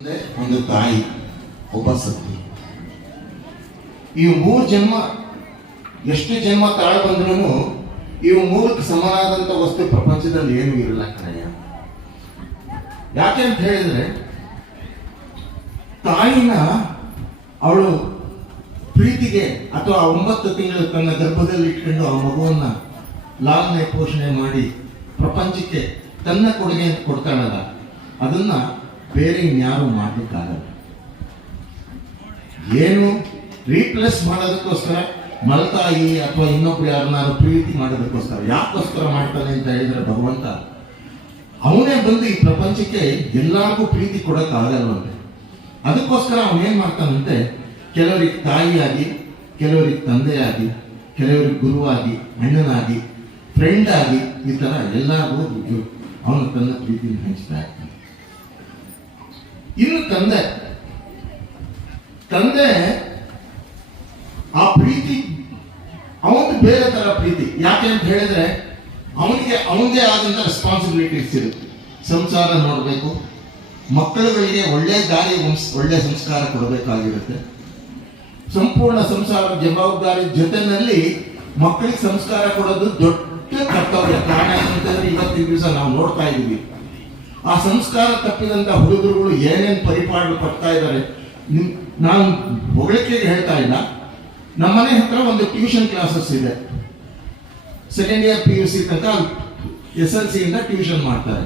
ಒಂದು ತಾಯಿ, ಒಬ್ಬ ಸತಿ. ಈ 3 ಜನ್ಮ ಎಷ್ಟು ಜನ್ಮ ತಾಳು ಬಂದ್ರೂ ಇವು 3ಕ್ಕೆ ಸಮನಾದಂತ ವಸ್ತು ಪ್ರಪಂಚದಲ್ಲಿ ಏನು ಇರಲ್ಲ ಕಣಯ್ಯ. ಯಾಕೆ ಅಂತ ಹೇಳಿದ್ರೆ ತಾಯಿನ ಅವಳು ಪ್ರೀತಿಗೆ ಅಥವಾ 9 ತಿಂಗಳು ತನ್ನ ಗರ್ಭದಲ್ಲಿ ಇಟ್ಕೊಂಡು ಆ ಮಗುವನ್ನ ಲಾಲನೆ ಪೋಷಣೆ ಮಾಡಿ ಪ್ರಪಂಚಕ್ಕೆ ತನ್ನ ಕೊಡುಗೆ ಅಂತ ಕೊಡ್ತಾಳಲ್ಲ, ಅದನ್ನ ಬೇರೆ ಇನ್ಯಾರು ಮಾಡ್ಲಿಕ್ಕಾಗಲ್ಲ. ಏನು ರೀಪ್ಲೇಸ್ ಮಾಡೋದಕ್ಕೋಸ್ಕರ ಮಲ್ತಾಯಿ ಅಥವಾ ಇನ್ನೊಬ್ರು ಯಾರನ್ನಾರು ಪ್ರೀತಿ ಮಾಡೋದಕ್ಕೋಸ್ಕರ ಯಾಕೋಸ್ಕರ ಮಾಡ್ತಾನೆ ಅಂತ ಹೇಳಿದ್ರೆ ಭಗವಂತ ಅವನೇ ಬಂದು ಈ ಪ್ರಪಂಚಕ್ಕೆ ಎಲ್ಲರಿಗೂ ಪ್ರೀತಿ ಕೊಡೋಕ್ಕಾಗಲ್ವಂತೆ. ಅದಕ್ಕೋಸ್ಕರ ಅವನೇನ್ ಮಾಡ್ತಾನಂತೆ, ಕೆಲವರಿಗೆ ತಾಯಿಯಾಗಿ, ಕೆಲವರಿಗೆ ತಂದೆಯಾಗಿ, ಕೆಲವರಿಗೆ ಗುರುವಾಗಿ, ಅಣ್ಣನಾಗಿ, ಫ್ರೆಂಡ್ ಆಗಿ, ಈ ತರ ಎಲ್ಲರಿಗೂ ಅವನು ತನ್ನ ಪ್ರೀತಿನ ಹಂಚ್ತಾ ಇರ್ತಾನೆ. ಇನ್ನು ತಂದೆ ಆ ಪ್ರೀತಿ ಅವನು ಬೇರೆ ತರ ಪ್ರೀತಿ. ಯಾಕೆ ಅಂತ ಹೇಳಿದ್ರೆ ಅವನಿಗೆ ಅವನದೇ ಆದಂತ ರೆಸ್ಪಾನ್ಸಿಬಿಲಿಟೀಸ್ ಇರುತ್ತೆ. ಸಂಸಾರ ನೋಡಬೇಕು, ಮಕ್ಕಳುಗಳಿಗೆ ಒಳ್ಳೆ ದಾರಿ, ಒಳ್ಳೆ ಸಂಸ್ಕಾರ ಕೊಡಬೇಕಾಗಿರುತ್ತೆ. ಸಂಪೂರ್ಣ ಸಂಸಾರ ಜವಾಬ್ದಾರಿ ಜೊತೆನಲ್ಲಿ ಮಕ್ಕಳಿಗೆ ಸಂಸ್ಕಾರ ಕೊಡೋದು ದೊಡ್ಡ ಕರ್ತವ್ಯ. ಕಾರಣ ಏನಂತಂದ್ರೆ ಇವತ್ತಿನ ದಿವಸ ನಾವು ನೋಡ್ತಾ ಇದ್ದೀವಿ, ಆ ಸಂಸ್ಕಾರ ತಪ್ಪಿದಂತ ಹುಡುಗರುಗಳು ಏನೇನು ಪರಿಪಾಡು ಪಡ್ತಾ ಇದ್ದಾರೆ. ನಾನು ಹೊಗಳಿಕೆಗೆ ಹೇಳ್ತಾ ಇಲ್ಲ. ನಮ್ಮನೆ ಹತ್ರ ಒಂದು ಟ್ಯೂಷನ್ ಕ್ಲಾಸಸ್ ಇದೆ. 2nd ಇಯರ್ PUC ತನಕ SLC ಇಂದ ಟ್ಯೂಷನ್ ಮಾಡ್ತಾರೆ.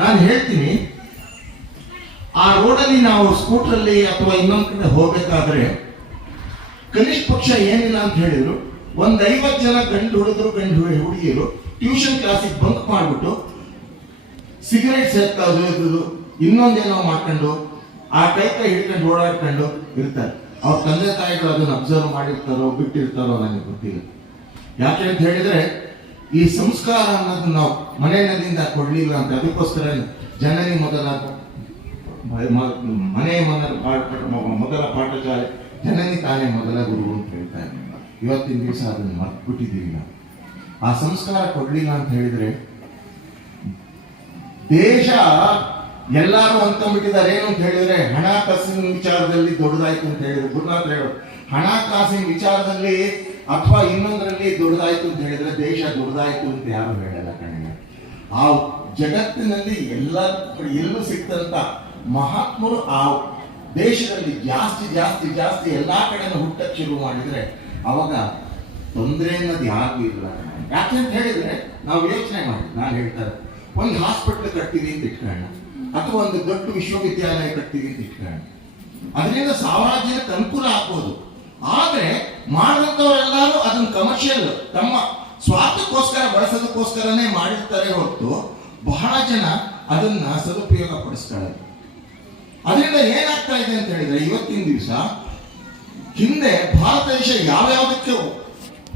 ನಾನು ಹೇಳ್ತೀನಿ, ಆ ರೋಡಲ್ಲಿ ನಾವು ಸ್ಕೂಟ್ರಲ್ಲಿ ಅಥವಾ ಇನ್ನೊಂದು ಕಡೆ ಹೋಗ್ಬೇಕಾದ್ರೆ ಕನಿಷ್ಠ ಪಕ್ಷ ಏನಿಲ್ಲ ಅಂತ ಹೇಳಿದ್ರು ಒಂದು 50 ಜನ ಗಂಡು ಹುಡುಗರು, ಗಂಡು ಹುಡುಗಿಯರು ಟ್ಯೂಷನ್ ಕ್ಲಾಸಿಗೆ ಬಂಕ್ ಮಾಡ್ಬಿಟ್ಟು ಸಿಗರೇಟ್ ಸೇರ್ಕೋದು, ಇನ್ನೊಂದೇನೋ ಮಾಡ್ಕೊಂಡು ಆ ಕೈ ಹಿಡ್ಕೊಂಡು ಓಡಾಡ್ಕೊಂಡು ಇರ್ತಾರೆ. ಅವ್ರ ತಂದೆ ತಾಯಿಗಳು ಅದನ್ನ ಅಬ್ಸರ್ವ್ ಮಾಡಿರ್ತಾರೋ ಬಿಟ್ಟಿರ್ತಾರೋ ನನಗೆ ಗೊತ್ತಿಲ್ಲ. ಯಾಕೆ ಅಂತ ಹೇಳಿದ್ರೆ ಈ ಸಂಸ್ಕಾರ ಅನ್ನೋದು ನಾವು ಮನೆಯಿಂದ ಕೊಡ್ಲಿಲ್ಲ ಅಂತ. ಅದಕ್ಕೋಸ್ಕರ ಜನನಿ ಮೊದಲ ಮೊದಲ ಪಾಠಶಾಲೆ, ಜನನಿ ತಾನೇ ಮೊದಲ ಗುರು ಅಂತ ಹೇಳ್ತಾ ಇದ್ದೀನಿ. ಇವತ್ತಿನ ದಿವಸ ಅದನ್ನು ಮರ್ತ್ಬಿಟ್ಟಿದ್ದೀವಿ ನಾವು. ಆ ಸಂಸ್ಕಾರ ಕೊಡ್ಲಿಲ್ಲ ಅಂತ ಹೇಳಿದ್ರೆ ದೇಶ ಎಲ್ಲರೂ ಅಂದ್ಕೊಂಡ್ಬಿಟ್ಟಿದ್ದಾರೆ. ಏನು ಅಂತ ಹೇಳಿದ್ರೆ ಹಣಕಾಸಿನ ವಿಚಾರದಲ್ಲಿ ದೊಡ್ಡದಾಯ್ತು ಅಂತ ಹೇಳಿದ್ರೆ, ಗುರುನಾಥ್ ಹೇಳೋದು ಹಣಕಾಸಿನ ವಿಚಾರದಲ್ಲಿ ಅಥವಾ ಇನ್ನೊಂದರಲ್ಲಿ ದೊಡ್ಡದಾಯ್ತು ಅಂತ ಹೇಳಿದ್ರೆ ದೇಶ ದೊಡ್ಡದಾಯ್ತು ಅಂತ ಯಾರು ಹೇಳಲ್ಲ ಕಣ್ಣ. ಆ ಜಗತ್ತಿನಲ್ಲಿ ಎಲ್ಲೂ ಸಿಕ್ತಂತ ಮಹಾತ್ಮರು ಆ ದೇಶದಲ್ಲಿ ಜಾಸ್ತಿ ಜಾಸ್ತಿ ಜಾಸ್ತಿ ಎಲ್ಲಾ ಕಡೆನೂ ಹುಟ್ಟಕ್ಕೆ ಶುರು ಮಾಡಿದ್ರೆ ಅವಾಗ ತೊಂದರೆ ಅನ್ನೋದು ಯಾರಿಗೂ ಇಲ್ಲ. ಯಾಕೆ ಅಂತ ಹೇಳಿದ್ರೆ ನಾವು ಯೋಚನೆ ಮಾಡಿ, ನಾನು ಹೇಳ್ತಾರೆ ಒಂದು ಹಾಸ್ಪಿಟಲ್ ಕಟ್ತೀವಿ ಅಂತ ಇಟ್ಕೊಳ್ಳೋಣ, ಅಥವಾ ಒಂದು ದೊಡ್ಡ ವಿಶ್ವವಿದ್ಯಾಲಯ ಕಟ್ತೀವಿ ಅಂತ ಇಟ್ಕೊಳ್ಳೋಣ. ಅದರಿಂದ ಸಾವಿರಾರು ಜನಕ್ಕೆ ಅನುಕೂಲ ಆಗ್ಬೋದು. ಆದ್ರೆ ಮಾಡಿದಂಥವರೆಲ್ಲರೂ ಅದನ್ನ ಕಮರ್ಷಿಯಲ್ ತಮ್ಮ ಸ್ವಾರ್ಥಕ್ಕೋಸ್ಕರ ಬಳಸೋದಕ್ಕೋಸ್ಕರನೇ ಮಾಡಿರ್ತಾರೆ ಹೊರತು ಬಹಳ ಜನ ಅದನ್ನ ಸದುಪಯೋಗ ಪಡಿಸ್ತಾರೆ. ಅದರಿಂದ ಏನಾಗ್ತಾ ಇದೆ ಅಂತ ಹೇಳಿದ್ರೆ ಇವತ್ತಿನ ದಿವಸ, ಹಿಂದೆ ಭಾರತ ದೇಶ ಯಾವ್ಯಾವುದಕ್ಕೆ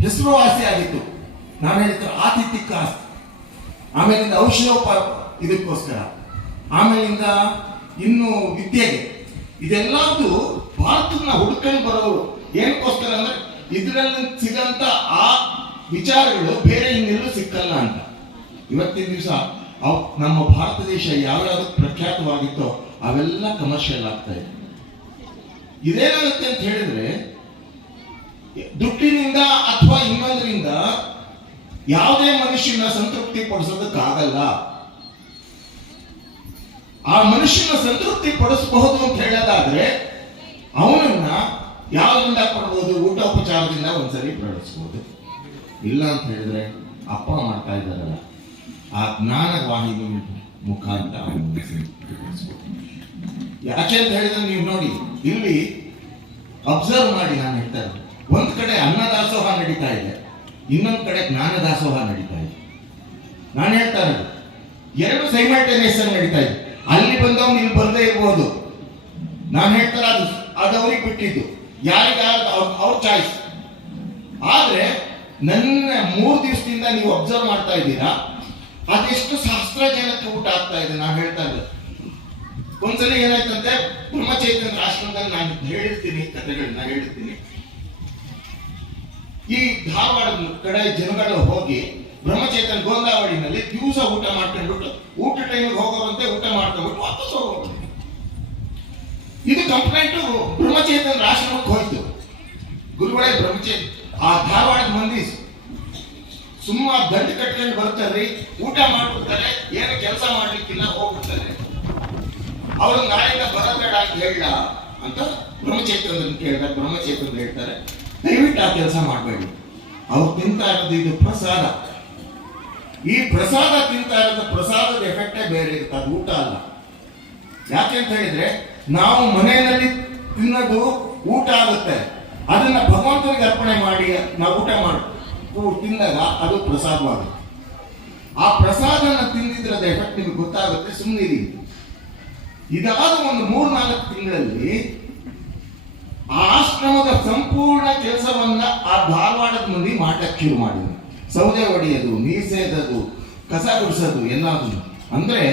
ಹೆಸರುವಾಸಿ ಆಗಿತ್ತು. ನಾನು ಹೇಳ್ತಾರೆ ಆತಿಥ್ಯಕ್ಕೆ ಆಸ್ತಿ, ಆಮೇಲಿಂದ ಇದಕ್ಕೋಸ್ಕರ, ಆಮೇಲಿಂದ ಇನ್ನು ವಿದ್ಯೆಗೆ, ಇದೆಲ್ಲದು ಭಾರತನ ಹುಡುಕಲು ಬರೋರು ಏನಕ್ಕೋಸ್ಕರ ಅಂದ್ರೆ ಇದ್ರಲ್ಲಿ ಸಿಗಂತ ಆ ವಿಚಾರಗಳು ಬೇರೆ ಇನ್ನೆಲ್ಲೂ ಸಿಕ್ಕಲ್ಲ ಅಂತ. ಇವತ್ತಿನ ದಿವಸ ನಮ್ಮ ಭಾರತ ದೇಶ ಯಾವ್ಯಾವ್ದಕ್ಕೆ ಪ್ರಖ್ಯಾತವಾಗಿತ್ತೋ ಅವೆಲ್ಲ ಕಮರ್ಷಿಯಲ್ ಆಗ್ತಾ ಇದೆ. ಇದೇನಾಗುತ್ತೆ ಅಂತ ಹೇಳಿದ್ರೆ ದುಡ್ಡಿನಿಂದ ಅಥವಾ ಇನ್ನೊಂದರಿಂದ ಯಾವುದೇ ಮನುಷ್ಯನ ಸಂತೃಪ್ತಿ ಪಡಿಸೋದಕ್ಕಾಗಲ್ಲ. ಆ ಮನುಷ್ಯನ ಸಂತೃಪ್ತಿ ಪಡಿಸಬಹುದು ಅಂತ ಹೇಳೋದಾದ್ರೆ ಅವನನ್ನ ಯಾವ್ದ್ರಿಂದ ಕೊಡ್ಬೋದು, ಊಟೋಪಚಾರದಿಂದ ಒಂದ್ಸರಿ ಬೆಳೆಸ್ಬೋದು. ಇಲ್ಲ ಅಂತ ಹೇಳಿದ್ರೆ ಅಪ್ಪ ಮಾಡ್ತಾ ಇದ್ದಾರಲ್ಲ ಆ ಜ್ಞಾನ ವಾಹಿನಿ ಮುಖಾಂತರ ಯಾಕೆ ಅಂತ ಹೇಳಿದ್ರೆ ನೀವು ನೋಡಿ, ಇಲ್ಲಿ ಅಬ್ಸರ್ವ್ ಮಾಡಿ, ನಾನು ಹೇಳ್ತಾರೆ ಒಂದ್ ಕಡೆ ಅನ್ನದಾಸೋಹ ನಡೀತಾ ಇದೆ, ಇನ್ನೊಂದ್ ಕಡೆ ಜ್ಞಾನ ದಾಸೋಹ ನಡೀತಾ ಇದೆ. ನಾನು ಹೇಳ್ತಾ ಇರೋದು ಎರಡು ಸೈಮಲ್ಟೇನಿಯಸ್ ನಡೀತಾ ಇದೆ. ಅಲ್ಲಿ ಬಂದವನು ಇಲ್ಲಿ ಬರದೇ ಇರ್ಬೋದು. ನಾನು ಹೇಳ್ತಾರೆ ಅದು ಅವ್ರಿಗೆ ಬಿಟ್ಟಿದ್ದು, ಯಾರಿಗಾರ ಅವ್ರ ಚಾಯ್ಸ್. ಆದ್ರೆ ನನ್ನ 3 ದಿವಸದಿಂದ ನೀವು ಅಬ್ಸರ್ವ್ ಮಾಡ್ತಾ ಇದ್ದೀರಾ, ಅದೆಷ್ಟು ಸಹಸ್ರ ಜನಕ್ಕೆ ಊಟ ಆಗ್ತಾ ಇದೆ. ನಾನು ಹೇಳ್ತಾ ಇದ್ದೆ ಒಂದ್ಸಲ ಏನಾಯ್ತಂತೆ, ಬ್ರಹ್ಮಚೈತನ್ಯ ಆಶ್ರಮದಲ್ಲಿ ನಾನು ಹೇಳಿರ್ತೀನಿ ಕಥೆಗಳನ್ನ ಹೇಳಿರ್ತೀನಿ. ಈ ಧಾರವಾಡದ ಕಡೆ ಜನಗಳು ಹೋಗಿ ಬ್ರಹ್ಮಚೈತನ್ಯ ಗೋಂದಾವಳಿನಲ್ಲಿ ದಿವಸ ಊಟ ಮಾಡ್ಕೊಂಡ್ಬಿಟ್ಟು ಊಟ ಟೈಮಿಗೆ ಹೋಗೋರಂತೆ ಊಟ ಮಾಡ್ಕೊಂಡ್ಬಿಟ್ಟು ವಾಪಸ್ ಹೋಗೋದು. ಇದು ಕಂಪ್ಲೇಂಟು ಬ್ರಹ್ಮಚೇತನ ಆಶ್ರಮಕ್ಕೆ ಹೋಯ್ತು. ಗುರುಗಳೇ ಬ್ರಹ್ಮಚೇತ ಆ ಧಾರವಾಡದ ಮಂದಿ ಸುಮ್ಮ ದಂಡು ಕಟ್ಕೊಂಡು ಬರ್ತಾರೆ, ಊಟ ಮಾಡ್ಬಿಡ್ತಾರೆ, ಏನು ಕೆಲಸ ಮಾಡ್ಲಿಕ್ಕಿಲ್ಲ, ಹೋಗ್ಬಿಡ್ತಾರೆ. ಅವರು ನಾಳೆಯಿಂದ ಬರಬೇಡ ಅಂತ ಹೇಳ ಅಂತ ಬ್ರಹ್ಮಚೇತನ ಕೇಳಿದಾಗ ಬ್ರಹ್ಮಚೇತನ ಹೇಳ್ತಾರೆ, ದಯವಿಟ್ಟು ಆ ಕೆಲಸ ಮಾಡಬೇಡಿ. ಅವ್ರು ತಿಂತಾ ಇರೋದು ಇದು ಪ್ರಸಾದ. ಈ ಪ್ರಸಾದ ತಿಂತಾ ಇರೋದು, ಪ್ರಸಾದದ ಎಫೆಕ್ಟೇ ಬೇರೆ ಇರುತ್ತೆ, ಅದು ಊಟ ಅಲ್ಲ. ಯಾಕೆ ಅಂತ ಹೇಳಿದ್ರೆ ನಾವು ಮನೆಯಲ್ಲಿ ತಿನ್ನೋದು ಊಟ ಆಗುತ್ತೆ, ಅದನ್ನ ಭಗವಂತನಿಗೆ ಅರ್ಪಣೆ ಮಾಡಿ ನಾವು ಊಟ ಮಾಡಿ ತಿಂದಾಗ ಅದು ಪ್ರಸಾದವಾಗುತ್ತೆ. ಆ ಪ್ರಸಾದನ ತಿಂದಿದ್ರದ ಎಫೆಕ್ಟ್ ನಿಮ್ಗೆ ಗೊತ್ತಾಗುತ್ತೆ, ಸುಮ್ಮನಿರಿ. ಇದಾದ ಒಂದು 3-4 ತಿಂಗಳಲ್ಲಿ ಆ ಆಶ್ರಮದ ಸಂಪೂರ್ಣ ಕೆಲಸವನ್ನ ಆ ಧಾರವಾಡದ ಮಂದಿ ಮಾಡಕ್ಕೆ ಶುರು ಮಾಡಿದ್ರು. ಸೌದೆ ಹೊಡೆಯೋದು, ನೀರು ಸೇದೋದು, ಕಸ ಗುಡಿಸೋದು ಎಲ್ಲದನ್ನು. ಅಂದ್ರೆ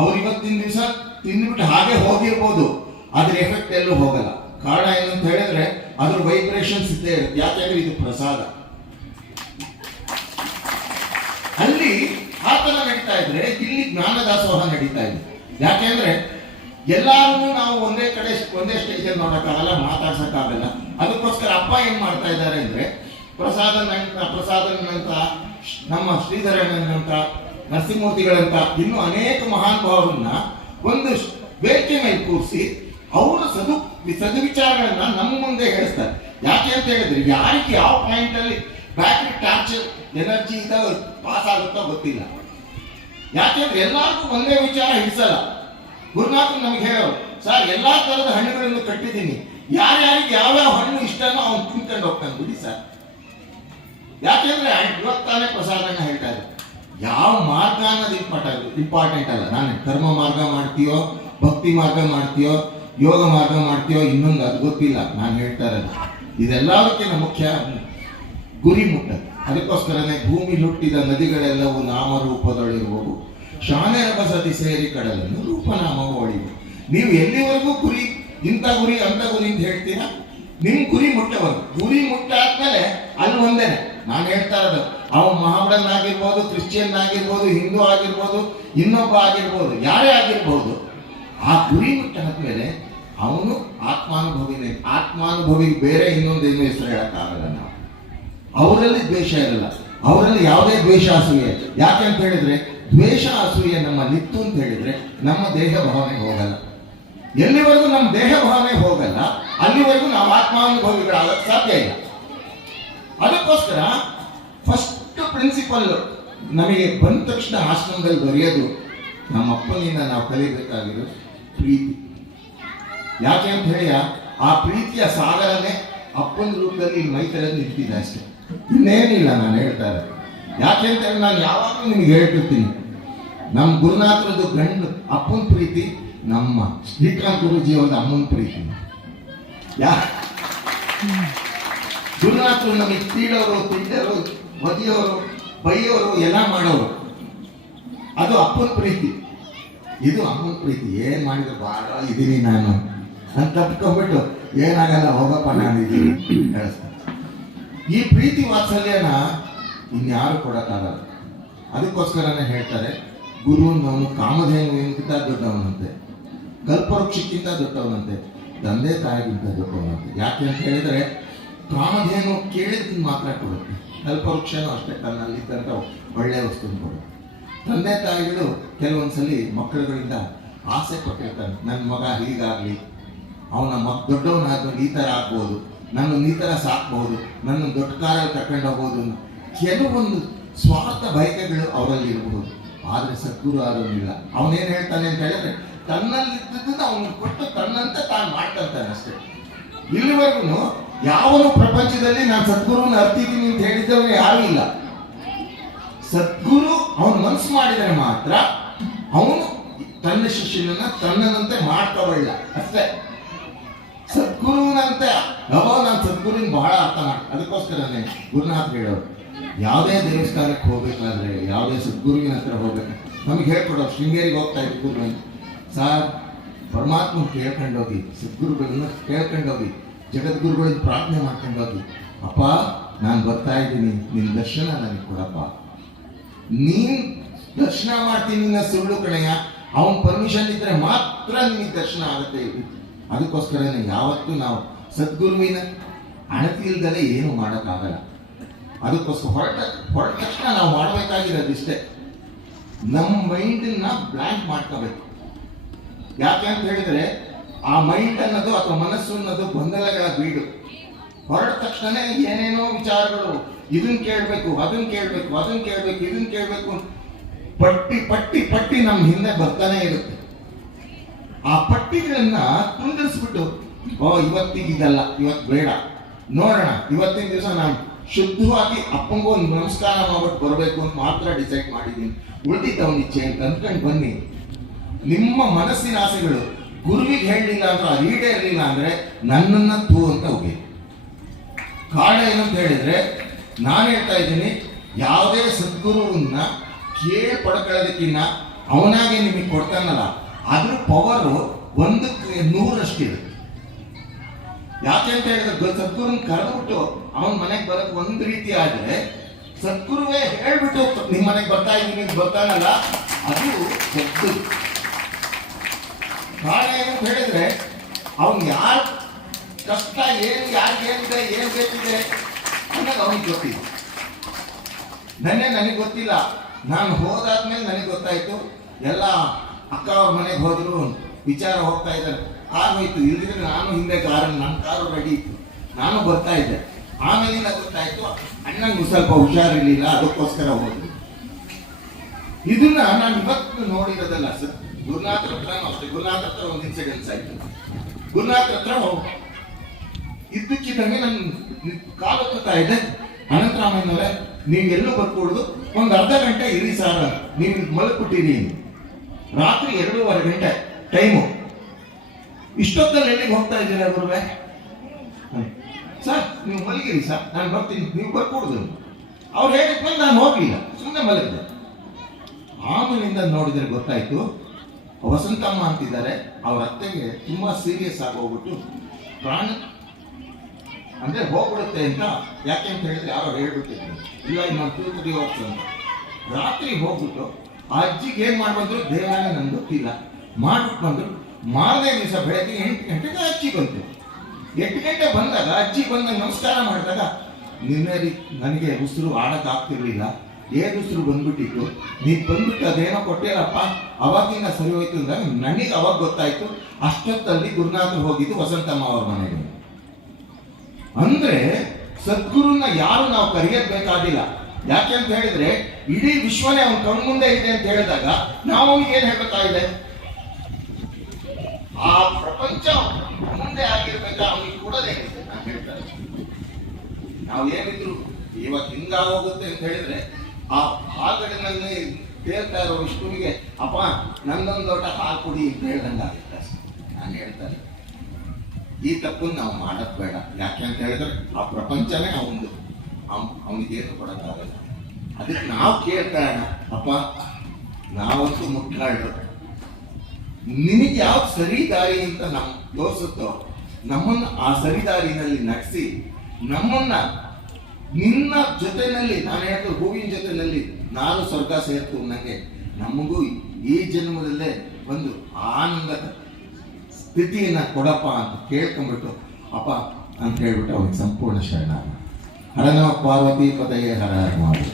ಅವ್ರು ಇವತ್ತಿನ ದಿವಸ ತಿಂದ್ಬಿಟ್ಟು ಹಾಗೆ ಹೋಗಿರ್ಬೋದು, ಅದ್ರ ಎಫೆಕ್ಟ್ ಎಲ್ಲೂ ಹೋಗಲ್ಲ. ಕಾರಣ ಏನಂತ ಹೇಳಿದ್ರೆ ಅದ್ರ ವೈಬ್ರೇಷನ್ಸ್ ಇದ್ದೇ ಇರುತ್ತೆ. ಯಾಕೆಂದ್ರೆ ಇದು ಪ್ರಸಾದ. ಅಲ್ಲಿ ಆ ತರ ನಡೀತಾ ಇದ್ರೆ ಇಲ್ಲಿ ಜ್ಞಾನದಾಸೋಹ ನಡೀತಾ ಇದೆ. ಯಾಕೆಂದ್ರೆ ಎಲ್ಲಾರು ನಾವು ಒಂದೇ ಸ್ಟೇಜಲ್ಲಿ ನೋಡಕ್ಕಾಗಲ್ಲ, ಮಾತಾಡ್ಸಕ್ಕಾಗಲ್ಲ. ಅದಕ್ಕೋಸ್ಕರ ಅಪ್ಪ ಏನ್ ಮಾಡ್ತಾ ಇದ್ದಾರೆ ಅಂದ್ರೆ ಪ್ರಸಾದನಂತ ನಮ್ಮ ಶ್ರೀಧರಣ್ಣನಂತ ನರಸಿಂಹಮೂರ್ತಿಗಳಂತ ಇನ್ನೂ ಅನೇಕ ಮಹಾನ್ ಭಾವರನ್ನ ಒಂದು ವೇದಿಕೆ ಮೇಲೆ ಕೂರಿಸಿ ಅವರ ಸದ್ವಿಚಾರಗಳನ್ನ ನಮ್ಮ ಮುಂದೆ ಹೇಳಿಸ್ತಾರೆ. ಯಾಕೆ ಅಂತ ಹೇಳಿದ್ರೆ ಯಾರಿಗೆ ಯಾವ ಪಾಯಿಂಟ್ ಅಲ್ಲಿ ಬ್ಯಾಟ್ರಿ ಟಾರ್ಚರ್ ಎನರ್ಜಿ ಪಾಸ್ ಆಗುತ್ತೋ ಗೊತ್ತಿಲ್ಲ. ಯಾಕೆಂದ್ರೆ ಎಲ್ಲರಿಗೂ ಒಂದೇ ವಿಚಾರ ಹಿಡಿಸಲ್ಲ. ಗುರುನಾಥ್ ನಮ್ಗೆ ಹೇಳೋರು, ಸರ್ ಎಲ್ಲಾ ತರದ ಹಣ್ಣುಗಳನ್ನು ಕಟ್ಟಿದ್ದೀನಿ, ಯಾರ್ಯಾರಿಗೆ ಯಾವ್ಯಾವ ಹಣ್ಣು ಇಷ್ಟನೋ ಅವ್ನು ತಿನ್ಕೊಂಡು ಹೋಗ್ತಾನೆ ಬಿಡಿ ಸರ್. ಯಾಕೆಂದ್ರೆ ಇವತ್ತಾನೆ ಪ್ರಸಾದನ ಹೇಳ್ತಾ ಇದ್ರು. ಯಾವ ಮಾರ್ಗ ಅನ್ನೋದು ಇಂಪಾರ್ಟೆಂಟ್ ಅಲ್ಲ. ನಾನು ಕರ್ಮ ಮಾರ್ಗ ಮಾಡ್ತೀಯೋ, ಭಕ್ತಿ ಮಾರ್ಗ ಮಾಡ್ತೀಯೋ, ಯೋಗ ಮಾರ್ಗ ಮಾಡ್ತೀಯೋ, ಇನ್ನೊಂದು ಅದು ಗೊತ್ತಿಲ್ಲ. ನಾನು ಹೇಳ್ತಾ ಇರೋದು ಇದೆಲ್ಲದಕ್ಕಿಂತ ಮುಖ್ಯ ಗುರಿ ಮುಟ್ಟದು. ಅದಕ್ಕೋಸ್ಕರನೇ ಭೂಮಿ ಹುಟ್ಟಿದ ನದಿಗಳೆಲ್ಲವೂ ನಾಮರೂಪದೊಳಿರುವವು, ಶಾನೆರ ಬಸತಿ ಸೇರಿ ಕಡಲನ್ನು ರೂಪನಾಮವು ಒಳಿವು. ನೀವು ಎಲ್ಲಿವರೆಗೂ ಗುರಿ ಇಂಥ ಗುರಿ ಅಂತ ಗುರಿ ಅಂತ ಹೇಳ್ತೀರಾ, ನಿಮ್ ಗುರಿ ಮುಟ್ಟವರು. ಗುರಿ ಮುಟ್ಟಾದ್ಮೇಲೆ ಅಲ್ಲಿ ಒಂದೇನೆ. ನಾನು ಹೇಳ್ತಾ ಇರೋದು ಅವನು ಮಹಾಬಡನ್ ಆಗಿರ್ಬೋದು, ಕ್ರಿಶ್ಚಿಯನ್ ಆಗಿರ್ಬೋದು, ಹಿಂದೂ ಆಗಿರ್ಬೋದು, ಇನ್ನೊಬ್ಬ ಆಗಿರ್ಬೋದು, ಯಾರೇ ಆಗಿರ್ಬೋದು, ಆ ಗುರಿ ಮುಟ್ಟಾದ್ಮೇಲೆ ಅವನು ಆತ್ಮಾನುಭವಿನೇ. ಆತ್ಮಾನುಭವಿ ಬೇರೆ ಇನ್ನೊಂದೇನು ಹೆಸರು ಹೇಳಕ್ಕಾಗಲ್ಲ. ನಾವು ಅವರಲ್ಲಿ ದ್ವೇಷ ಇರಲ್ಲ, ಅವರಲ್ಲಿ ಯಾವುದೇ ದ್ವೇಷ ಅಸೂಯೆ. ಯಾಕೆ ಅಂತ ಹೇಳಿದ್ರೆ ದ್ವೇಷ ಅಸೂಯೆ ನಮ್ಮಲ್ಲಿತ್ತು ಅಂತ ಹೇಳಿದ್ರೆ ನಮ್ಮ ದೇಹ ಭಾವನೆಗೆ ಹೋಗಲ್ಲ. ಎಲ್ಲಿವರೆಗೂ ನಮ್ಮ ದೇಹ ಭಾವನೆಗೆ ಹೋಗಲ್ಲ ಅಲ್ಲಿವರೆಗೂ ನಾವು ಆತ್ಮಾನುಭವಿಗಳಾಗಕ್ಕೆ ಸಾಧ್ಯ ಇಲ್ಲ. ಅದಕ್ಕೋಸ್ಕರ ಫಸ್ಟ್ ಪ್ರಿನ್ಸಿಪಲ್ ನಮಗೆ ಬಂದ ತಕ್ಷಣ ಆಶ್ರಮದಲ್ಲಿ ಬರೆಯೋದು, ನಮ್ಮ ಅಪ್ಪನಿಂದ ನಾವು ಕಲಿಬೇಕಾಗಿರೋದು ಪ್ರೀತಿ. ಯಾಕೆ ಅಂತ ಹೇಳಿ ಆ ಪ್ರೀತಿಯ ಸಾಗರನೇ ಅಪ್ಪನ ರೂಪದಲ್ಲಿ ಮೈತರಲ್ಲಿ ನಿಂತಿದೆ ಅಷ್ಟೇ, ಇನ್ನೇನಿಲ್ಲ. ನಾನು ಹೇಳ್ತಾ ಇರೋದು ಯಾಕೆ ಅಂತ ಹೇಳಿ ನಾನು ಯಾವಾಗಲೂ ನಿಮ್ಗೆ ಹೇಳ್ತಿರ್ತೀನಿ, ನಮ್ಮ ಗುರುನಾಥರದ್ದು ಗಂಡು ಅಪ್ಪನ ಪ್ರೀತಿ, ನಮ್ಮ ಶ್ರೀಕಾಂತ್ ಗುರುಜಿ ಅವ್ರದ್ದು ಅಮ್ಮನ ಪ್ರೀತಿ. ಗುರುನಾಥರು ನಮಗೆ ತೀಡೋರು, ತಿಂಡರು, ಒದಿಯೋರು, ಬೈಯೋರು, ಎಲ್ಲ ಮಾಡೋರು, ಅದು ಅಪ್ಪನ ಪ್ರೀತಿ. ಇದು ಅಮ್ಮನ ಪ್ರೀತಿ. ಏನ್ ಮಾಡಿದ್ರು ಬಾಳ ಇದೀನಿ ನಾನು ಅಂತ ತಪ್ಪಿಕೊಂಡ್ಬಿಟ್ಟು ಏನಾಗಲ್ಲ ಹೋಗಪ್ಪ ನಾನು ಇದೀನಿ ಹೇಳ್ತಾರೆ. ಈ ಪ್ರೀತಿ ವಾತ್ಸಲ್ಯನ ಇನ್ಯಾರು ಕೊಡಕ್ಕಾಗಲ್ಲ. ಅದಕ್ಕೋಸ್ಕರನೇ ಹೇಳ್ತಾರೆ ಗುರುವನ್ನವನು ಕಾಮಧೇನುವಿಗಿಂತ ದೊಡ್ಡವನಂತೆ, ಕಲ್ಪವೃಕ್ಷಕ್ಕಿಂತ ದೊಡ್ಡವನಂತೆ, ತಂದೆ ತಾಯಿಗಿಂತ ದೊಡ್ಡವನಂತೆ. ಯಾಕೆ ಅಂತ ಹೇಳಿದ್ರೆ ಕಾಮಧೇನು ಕೇಳಿದ್ದನ್ನು ಮಾತ್ರ ಕೊಡುತ್ತೆ, ಕಲ್ಪವೃಕ್ಷನೂ ಅಷ್ಟೇ ತನ್ನಲ್ಲಿದ್ದಂಥ ಒಳ್ಳೆಯ ವಸ್ತುನ ಕೊಡುತ್ತೆ. ತಂದೆ ತಾಯಿಗಳು ಕೆಲವೊಂದ್ಸಲಿ ಮಕ್ಕಳುಗಳಿಂದ ಆಸೆ ಪಟ್ಟಿರ್ತಾನೆ, ನನ್ನ ಮಗ ಹೀಗಾಗ್ಲಿ, ಅವನ ದೊಡ್ಡವನಾದ್ಮೇಲೆ ಈ ಥರ ಆಗ್ಬೋದು, ನನ್ನ ಈ ಥರ ಸಾಕ್ಬಹುದು, ನನ್ನ ದೊಡ್ಡ ಕಾರಲ್ಲಿ ಕರ್ಕೊಂಡು ಹೋಗ್ಬೋದು. ಕೆಲವೊಂದು ಸ್ವಾರ್ಥ ಬಯಕೆಗಳು ಅವರಲ್ಲಿ ಇರಬಹುದು. ಆದರೆ ಸದ್ಗುರು ಆಗೋದಿಲ್ಲ. ಅವನೇನು ಹೇಳ್ತಾನೆ ಅಂತ ಹೇಳಿದ್ರೆ ತನ್ನಲ್ಲಿದ್ದದನ್ನು ಅವನು ಕೊಟ್ಟು ತನ್ನಂತೆ ತಾನು ಮಾಡ್ಕೊಳ್ತಾನೆ ಅಷ್ಟೇ. ಇಲ್ಲಿವರೆಗೂ ಯಾವನು ಪ್ರಪಂಚದಲ್ಲಿ ನಾನು ಸದ್ಗುರುನ ಅರ್ತಿದ್ದೀನಿ ಅಂತ ಹೇಳಿದ್ದವನು ಯಾರೂ ಇಲ್ಲ. ಸದ್ಗುರು ಅವನು ಮನಸ್ಸು ಮಾಡಿದರೆ ಮಾತ್ರ ಅವನು ತನ್ನ ಶಿಷ್ಯನನ್ನ ತನ್ನಂತೆ ಮಾಡ್ಕೋಬಲ್ಲ ಅಷ್ಟೇ. ಸದ್ಗುರುವಿನಂತೆ ನಾನು ಸದ್ಗುರುವಿನ ಬಹಳ ಅರ್ಥ ಮಾಡಿ. ಅದಕ್ಕೋಸ್ಕರನೇ ಗುರುನಾಥ್ ಹೇಳೋರು, ಯಾವುದೇ ದೇವಸ್ಥಾನಕ್ಕೆ ಹೋಗ್ಬೇಕಾದ್ರೆ, ಯಾವುದೇ ಸದ್ಗುರುವಿನ ಹತ್ರ ಹೋಗ್ಬೇಕು, ನಮಗೆ ಹೇಳ್ಕೊಡೋರು. ಶೃಂಗೇರಿಗೆ ಹೋಗ್ತಾ ಇದ್ವಿ ಗುರುವಿನ, ಸಾರ್ ಪರಮಾತ್ಮ ಕೇಳ್ಕೊಂಡೋಗಿ, ಸದ್ಗುರುಗಳನ್ನ ಕೇಳ್ಕೊಂಡೋಗಿ, ಜಗದ್ಗುರುಗಳನ್ನ ಪ್ರಾರ್ಥನೆ ಮಾಡ್ಕೊಂಡೋಗಿ, ಅಪ್ಪ ನಾನು ಬರ್ತಾ ಇದ್ದೀನಿ, ನಿನ್ನ ದರ್ಶನ ನನಗೆ ಕೊಡಪ್ಪ. ನೀನ್ ದರ್ಶನ ಮಾಡ್ತೀನಿ ನಿನ್ನ ಸುಳ್ಳು ಕಣಯ್ಯ, ಅವನ ಪರ್ಮಿಷನ್ ಇದ್ರೆ ಮಾತ್ರ ನಿಮಗೆ ದರ್ಶನ ಆಗುತ್ತೆ. ಅದಕ್ಕೋಸ್ಕರನೇ ಯಾವತ್ತೂ ನಾವು ಸದ್ಗುರುವಿನ ಅಣತಿ ಇಲ್ದಲೇ ಏನು ಮಾಡೋಕ್ಕಾಗಲ್ಲ. ಅದಕ್ಕೋಸ್ಕರ ಹೊರಟ ತಕ್ಷಣ ನಾವು ಮಾಡಬೇಕಾಗಿರೋದಿಷ್ಟೇ, ನಮ್ಮ ಮೈಂಡನ್ನ ಬ್ಲ್ಯಾಂಕ್ ಮಾಡ್ಕೋಬೇಕು. ಯಾಕೆ ಅಂತ ಹೇಳಿದ್ರೆ ಆ ಮೈಂಡ್ ಅನ್ನೋದು ಅಥವಾ ಮನಸ್ಸು ಅನ್ನೋದು ಗೊಂದಲಗಳ ಬೀಡು. ಹೊರಟ ತಕ್ಷಣ ಏನೇನೋ ವಿಚಾರಗಳು, ಇದನ್ನ ಕೇಳಬೇಕು, ಅದನ್ನ ಕೇಳಬೇಕು, ಅದನ್ನ ಕೇಳಬೇಕು, ಇದನ್ನ ಕೇಳಬೇಕು, ಪಟ್ಟಿ ಪಟ್ಟಿ ಪಟ್ಟಿ ನಮ್ಮ ಹಿಂದೆ ಬರ್ತಾನೆ ಇರುತ್ತೆ. ಆ ಪಟ್ಟಿಗಳನ್ನ ತುಂಡರಿಸ್ಬಿಟ್ಟು ಇವತ್ತಿಗೆ ಇದಲ್ಲ, ಇವತ್ತು ಬೇಡ, ನೋಡೋಣ, ಇವತ್ತಿನ ದಿವಸ ನಾನು ಶುದ್ಧವಾಗಿ ಅಪ್ಪಂಗೂ ಒಂದು ನಮಸ್ಕಾರ ಮಾಡ್ಬಿಟ್ಟು ಬರಬೇಕು ಅಂತ ಮಾತ್ರ ಡಿಸೈಡ್ ಮಾಡಿದ್ದೀನಿ, ಉಳಿದಿದ್ದವನ ಇಚ್ಛೆ ಅಂತ ಅಂದ್ಕೊಂಡು ಬನ್ನಿ. ನಿಮ್ಮ ಮನಸ್ಸಿನ ಆಸೆಗಳು ಗುರುವಿಗೆ ಹೇಳಲಿಲ್ಲ ಅಂದ್ರೆ, ಈಡೇರಲಿಲ್ಲ ಅಂದ್ರೆ ನನ್ನನ್ನ ತೂ ಅಂತ ಹೋಗಿ. ಕಾರಣ ಏನಂತ ಹೇಳಿದ್ರೆ, ನಾನು ಹೇಳ್ತಾ ಇದ್ದೀನಿ, ಯಾವುದೇ ಸದ್ಗುರುವನ್ನ ಕೇಳಿ ಪಡ್ಕೊಳ್ಳೋದಕ್ಕಿಂತ ಅವನಾಗೆ ನಿಮಗೆ ಕೊಡ್ತಾನಲ್ಲ, ಅದ್ರ ಪವರು 100ರಷ್ಟಿರುತ್ತೆ. ಯಾಕೆ ಅಂತ ಹೇಳಿದ್ರೆ ಸದ್ಗುರುನ್ ಕರೆದ್ಬಿಟ್ಟು ಅವನ ಮನೆಗೆ ಬರೋದು ಒಂದು ರೀತಿ ಆದ್ರೆ, ಸದ್ಗುರುವೇ ಹೇಳ್ಬಿಟ್ಟು ನಿಮ್ಮ ಮನೆಗೆ ಬರ್ತಾ ಇದ್ದೀನಿ ಬರ್ತಾನಲ್ಲ, ಅದು ಸದ್ಗುರು. ಕಾರಣ ಏನಂತ ಹೇಳಿದ್ರೆ, ಅವನ್ ಯಾರ ಕಷ್ಟ ಏನು, ಯಾರಿಗೆ ಏನಿದೆ, ಏನ್ ಬೇಕಿದೆ ಅನ್ನೋದು ಅವನಿಗೆ ಗೊತ್ತಿಲ್ಲ. ನನಗೆ ಗೊತ್ತಿಲ್ಲ. ನಾನು ಹೋದಾದ್ಮೇಲೆ ನನಗೆ ಗೊತ್ತಾಯ್ತು. ಎಲ್ಲ ಅಕ್ಕ ಅವ್ರ ಮನೆಗೆ ಹೋದ್ರು, ವಿಚಾರ ಹೋಗ್ತಾ ಇದ್ದಾರೆ, ಕಾರ್ ಹೋಯ್ತು, ಇಲ್ದಿದ್ರೆ ನಾನು ಹಿಂದೆ ನನ್ನ ಕಾರು ರೆಡಿ ಇತ್ತು, ನಾನು ಬರ್ತಾ ಇದ್ದೆ. ಆಮೇಲಿಂದ ಗೊತ್ತಾಯ್ತು ಅಣ್ಣಂಗೆ ಸ್ವಲ್ಪ ಹುಷಾರಿರ್ಲಿಲ್ಲ, ಅದಕ್ಕೋಸ್ಕರ ಹೋದ್ರು. ಇದನ್ನ ನಾನು ಇವತ್ತು ನೋಡಿರೋದಲ್ಲ ಸರ್. ಗುರುನಾಥ್ ಹತ್ರ ಅಷ್ಟೇ, ಗುರುನಾಥ್ ಹತ್ರ ಒಂದು ಇನ್ಸಿಡೆನ್ಸ್ ಆಯ್ತು. ಗುರುನಾಥ್ ಹತ್ರ ಇದ್ದಕ್ಕಿದ್ದಂಗೆ ನನ್ನ ಕಾಲು ಹತ್ತಾ ಇದೆ, ಅನಂತರಾಮಯ್ಯನವರೇ ನೀವೆಲ್ಲೂ ಬರ್ಕೊಡುದು, ಒಂದು ಅರ್ಧ ಗಂಟೆ ಇರಿ ಸಾರ್, ನೀವು ಮಲಗ್ಬಿಟ್ಟಿರಿ. ರಾತ್ರಿ 2:30 ಗಂಟೆ ಟೈಮು. ಇಷ್ಟೊತ್ತಲ್ಲಿ ಎಲ್ಲಿಗೆ ಹೋಗ್ತಾ ಇದ್ದೀರಾ ಗುರುವೆ? ಸರ್ ನೀವು ಮಲಗಿರಿ ಸರ್, ನಾನು ಬರ್ತೀನಿ, ನೀವು ಬರ್ಕೊಡುದು. ಅವ್ರು ಹೇಳಿದ್ಮೇಲೆ ನಾನು ಹೋಗ್ಲಿಲ್ಲ, ಸುಮ್ಮನೆ ಮಲಗಿದೆ. ಆಮೇಲಿಂದ ನೋಡಿದ್ರೆ ಗೊತ್ತಾಯ್ತು, ವಸಂತಮ್ಮ ಅಂತಿದ್ದಾರೆ, ಅವ್ರ ಅತ್ತೆಗೆ ತುಂಬಾ ಸೀರಿಯಸ್ ಆಗಿ ಹೋಗ್ಬಿಟ್ಟು ಪ್ರಾಣ ಅಂದ್ರೆ ಹೋಗ್ಬಿಡುತ್ತೆ ಅಂತ. ಯಾಕೆ ಅಂತ ಹೇಳಿದ್ರೆ ಯಾರೋ ಹೇಳ್ಬಿಟ್ಟಿದ್ರು, ಇಲ್ಲ ಇನ್ನೊಂದು 2 days ಅಂತ. ರಾತ್ರಿ ಹೋಗ್ಬಿಟ್ಟು ಆ ಅಜ್ಜಿಗೆ ಏನ್ ಮಾಡ್ಬಂದ್ರು ದೇವಾಲಯ ನನ್ಗೆ ಗೊತ್ತಿಲ್ಲ, ಮಾಡ್ಬಿಟ್ಟು ಬಂದ್ರು. ಮಾರನೇ ದಿವಸ ಬೆಳಗ್ಗೆ 8 ಗಂಟೆಗೆ ಅಜ್ಜಿ ಬಂತು. 8 ಗಂಟೆ ಬಂದಾಗ ಅಜ್ಜಿ ಬಂದಾಗ ನಮಸ್ಕಾರ ಮಾಡಿದಾಗ, ನಿನ್ನೆ ನನಗೆ ಉಸಿರು ಆಡಕ್ ಆಗ್ತಿರ್ಲಿಲ್ಲ, ಉಸಿರು ಬಂದ್ಬಿಟ್ಟಿತ್ತು, ನೀನ್ ಬಂದ್ಬಿಟ್ಟು ಅದೇನೋ ಕೊಟ್ಟಿರಪ್ಪ, ಅವಾಗಿಂದ ಸರಿ ಹೋಯ್ತು ಅಂದಾಗ ನನಗೆ ಅವಾಗ ಗೊತ್ತಾಯ್ತು. ಅಷ್ಟೊತ್ತಲ್ಲಿ ಗುರುನಾಥ ಹೋಗಿದ್ದು ವಸಂತಮ್ಮ ಅವ್ರ ಮನೆಗೆ. ಅಂದ್ರೆ ಸದ್ಗುರುನ ಯಾರು ನಾವು ಕರೆಯಬೇಕಾಗಿಲ್ಲ. ಯಾಕೆ ಅಂತ ಹೇಳಿದ್ರೆ ಇಡೀ ವಿಶ್ವನೇ ಅವನ ಕಣ್ಮುಂದೆ ಇದೆ ಅಂತ ಹೇಳಿದಾಗ ನಾವು ಅವನಿಗೆ ಏನ್ ಹೇಳ್ಬೇಕಾಗಿದೆ? ಆ ಪ್ರಪಂಚ ಮುಂದೆ ಆಗಿರ್ಬೇಕಾ ಅವನಿಗೆ ಕೊಡೋದೇನಿದೆ? ನಾನು ಹೇಳ್ತಾರೆ, ನಾವು ಏನಿದ್ರು ಇವತ್ತು ಹಿಂಗಾಗೋಗುತ್ತೆ ಅಂತ ಹೇಳಿದ್ರೆ ಆ ಹಾಗಡಿನಲ್ಲಿ ತೇರ್ತಾ ಇರೋ ವಿಷ್ಣುವಿಗೆ ಅಪ್ಪ ನಂದೊಂದು ಲೋಟ ಹಾಲು ಕುಡಿ ಅಂತ ಹೇಳ್ದಂಗಾಗುತ್ತೆ. ನಾನು ಹೇಳ್ತಾರೆ, ಈ ತಪ್ಪನ್ನು ನಾವು ಮಾಡೋದು ಬೇಡ. ಯಾಕೆ ಅಂತ ಹೇಳಿದ್ರೆ ಆ ಪ್ರಪಂಚನೇ ಅವನಿಗೇನು ಕೊಡೋಕ್ಕಾಗಲ್ಲ. ಅದಕ್ಕೆ ನಾವು ಕೇಳ್ತಾ ಇರೋಣ, ಅಪ್ಪ ನಾವಂತೂ ಮುಟ್ಟಾಡ್ರು, ನಿನಗೆ ಯಾವ ಸರಿ ದಾರಿ ಅಂತ ತೋರಿಸುತ್ತೋ ನಮ್ಮನ್ನ ಆ ಸರಿ ದಾರಿನಲ್ಲಿ ನಡೆಸಿ, ನಮ್ಮನ್ನ ನಿನ್ನ ಜೊತೆನಲ್ಲಿ, ನಾನು ಹೇಳಿದ್ರು ಹೂವಿನ ಜೊತೆನಲ್ಲಿ ನಾನು ಸ್ವರ್ಗ ಸೇರ್ತು ನನಗೆ, ನಮಗೂ ಈ ಜನ್ಮದಲ್ಲೇ ಒಂದು ಆನಂದದ ಸ್ಥಿತಿಯನ್ನ ಕೊಡಪ್ಪ ಅಂತ ಕೇಳ್ಕೊಂಡ್ಬಿಟ್ಟು ಅಪ್ಪ ಅಂತ ಹೇಳ್ಬಿಟ್ಟು ಅವನಿಗೆ ಸಂಪೂರ್ಣ ಶರಣ. ಹರ ನಮಃ ಪಾರ್ವತಿ ಪದಯೇ ಹರ ಹರ ಮಾಡಿ.